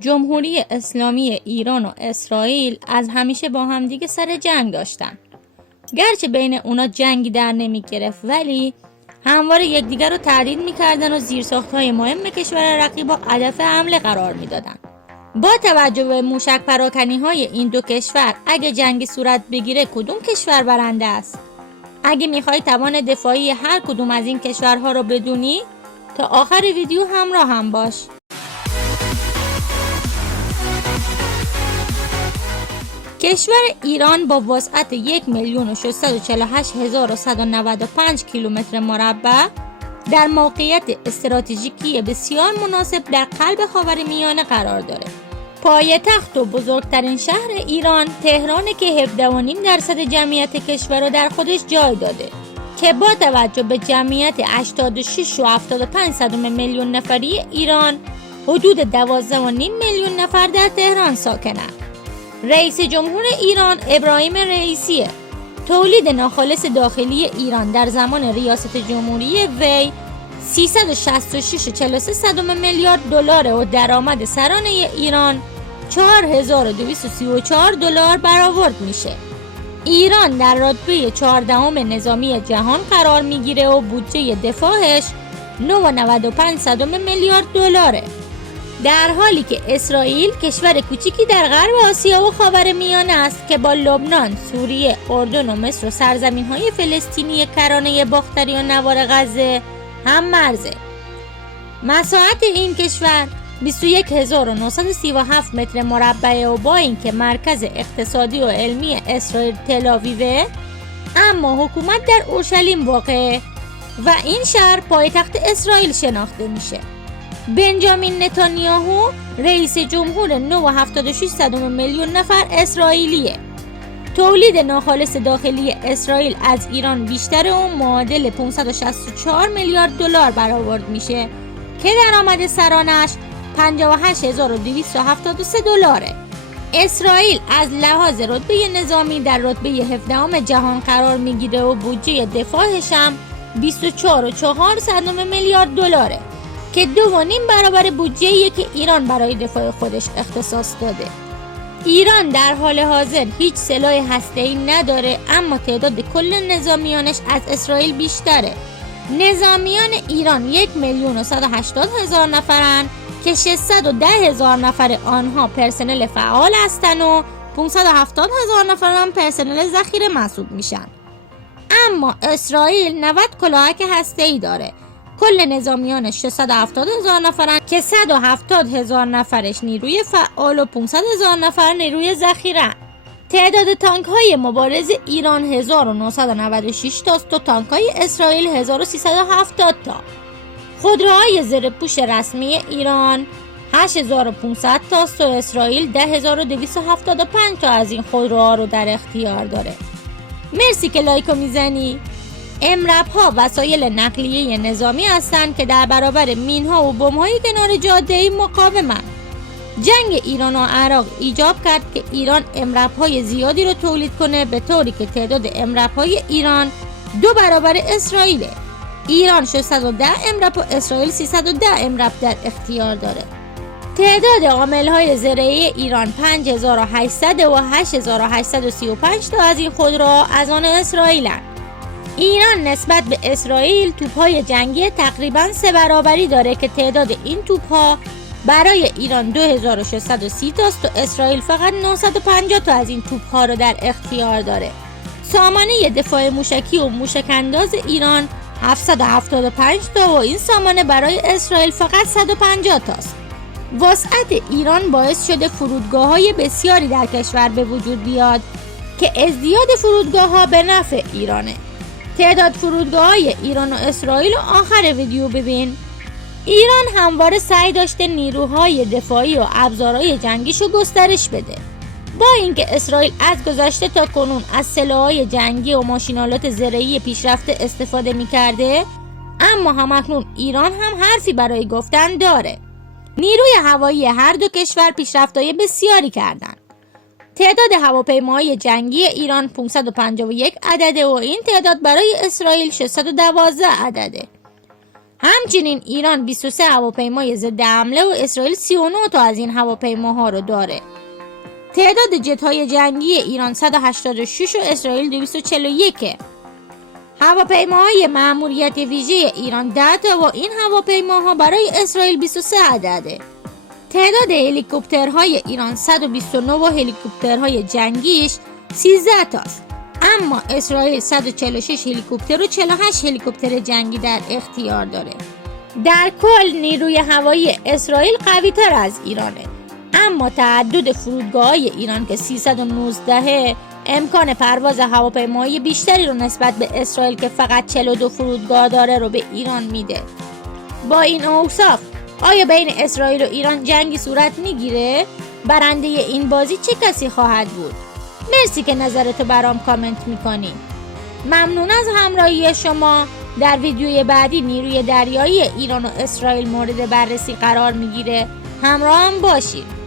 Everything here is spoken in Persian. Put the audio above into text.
جمهوری اسلامی ایران و اسرائیل از همیشه با همدیگه سر جنگ داشتن. گرچه بین اونا جنگی در نمی گرفت، ولی همواره یکدیگر رو تهدید میکردن و زیرساختهای مهم کشور رقیب رو هدف حمله قرار میدادن. با توجه به موشک پراکنی های این دو کشور، اگه جنگی صورت بگیره کدوم کشور برنده است؟ اگه میخوای توان دفاعی هر کدوم از این کشورها رو بدونی، تا آخر ویدیو همراه هم باش. کشور ایران با وسعت 1,648,195 کیلومتر مربع در موقعیت استراتژیکی بسیار مناسب در قلب خاورمیانه قرار داره. پایتخت و بزرگترین شهر ایران تهران که 17.5% جمعیت کشور رو در خودش جای داده که با توجه به جمعیت 86.75 میلیون نفری ایران، حدود 12.5 میلیون نفر در تهران ساکنند. رئیس جمهور ایران ابراهیم رئیسیه. تولید ناخالص داخلی ایران در زمان ریاست جمهوری وی 366.43 میلیارد دلار و درآمد سرانه ایران 4,234 دلار برآورد میشه. ایران در رتبه 14 نظامی جهان قرار میگیره و بودجه دفاعش 9.95 میلیارد دلاره. در حالی که اسرائیل کشور کوچیکی در غرب آسیا و خاورمیانه است که با لبنان، سوریه، اردن و مصر و سرزمین‌های فلسطینی کرانه باختری و نوار غزه هم مرزه. مساحت این کشور 21,937 متر مربع و با اینکه مرکز اقتصادی و علمی اسرائیل تل‌آویو، اما حکومت در اورشلیم واقعه و این شهر پایتخت اسرائیل شناخته میشه. بنجامین نتانیاهو رئیس جمهور 9.76 میلیون نفر اسرائیلیه. تولید ناخالص داخلی اسرائیل از ایران بیشتر و معادل 564 میلیارد دلار برآورد میشه که درآمد سرانش 58,273 دلاره. اسرائیل از لحاظ رتبه نظامی در رتبه 17 جهان قرار میگیره و بودجه دفاعش هم 24.4 میلیارد دلاره که 2.5 برابر بودجه‌ایه که ایران برای دفاع خودش اختصاص داده. ایران در حال حاضر هیچ سلاح هسته‌ای نداره، اما تعداد کل نظامیانش از اسرائیل بیشتره. نظامیان ایران 1,180,000 نفرن که 610,000 نفر آنها پرسنل فعال هستن و 570,000 نفر هم پرسنل ذخیره محسوب میشن. اما اسرائیل 90 کلاهک هسته‌ای داره. کل نظامیانش 670,000 نفرن که 170,000 نفرش نیروی فعال و 500,000 نفر نیروی ذخیره. تعداد تانک های مبارز ایران 1996 تاست و تانک های اسرائیل 1370 تا. خودروهای زره‌پوش رسمی ایران 8500 تاست و اسرائیل 10,275 تا از این خودروها رو در اختیار داره. مرسی که لایکو میزنی. امرب‌ها وسایل نقلیه نظامی هستند که در برابر مین‌ها و بمب‌های کنار جاده‌ای مقاومند. جنگ ایران و عراق ایجاب کرد که ایران امرب‌های زیادی رو تولید کنه، به طوری که تعداد امرب‌های ایران 2 برابر اسرائیله. ایران 610 امرب و اسرائیل 310 امرب در اختیار داره. تعداد عامل‌های زرعی ایران 5,800 و 8,835 تا از این خودروها از آن اسرائیل‌اند. ایران نسبت به اسرائیل توپ‌های جنگی تقریباً 3 برابری داره که تعداد این توپ‌ها برای ایران 2,630 تاست و اسرائیل فقط 950 تا از این توپ‌ها رو در اختیار داره. سامانه دفاع موشکی و موشک‌انداز ایران 775 تا و این سامانه برای اسرائیل فقط 150 تاست. وسعت ایران باعث شده فرودگاه‌های بسیاری در کشور به وجود بیاد که ازدیاد فرودگاه‌ها به نفع ایرانه. تعداد فرودگاه‌های ایران و اسرائیل رو آخر ویدیو ببین. ایران همواره سعی داشته نیروهای دفاعی و ابزارهای جنگیشو گسترش بده. با اینکه اسرائیل از گذشته تا کنون از سلاح‌های جنگی و ماشین‌آلات زرعی پیشرفته استفاده می‌کرده، اما همکنون ایران هم حرفی برای گفتن داره. نیروی هوایی هر دو کشور پیشرفت‌های بسیاری کردند. تعداد هواپیماهای جنگی ایران 551 عدده و این تعداد برای اسرائیل 612 عدده. همچنین ایران 23 هواپیمای ضد حمله و اسرائیل 39 تا از این هواپیماها رو داره. تعداد جت‌های جنگی ایران 186 و اسرائیل 241. هواپیماهای مأموریت ویژه ایران 10 تا و این هواپیماها برای اسرائیل 23 عدده. تعداد هلیکوپترهای ایران 129 و هلیکوپترهای جنگیش 13 تاست. اما اسرائیل 146 هلیکوپتر و 48 هلیکوپتر جنگی در اختیار داره. در کل نیروی هوایی اسرائیل قوی تر از ایرانه، اما تعدد فرودگاه‌های ایران که 319 امکان پرواز هواپیماهای بیشتری رو نسبت به اسرائیل که فقط 42 فرودگاه داره رو به ایران میده. با این اوصاف آیا بین اسرائیل و ایران جنگی صورت میگیره؟ برنده این بازی چه کسی خواهد بود؟ مرسی که نظرتو برام کامنت میکنی. ممنون از همراهی شما. در ویدیوی بعدی نیروی دریایی ایران و اسرائیل مورد بررسی قرار میگیره. همراه هم باشید.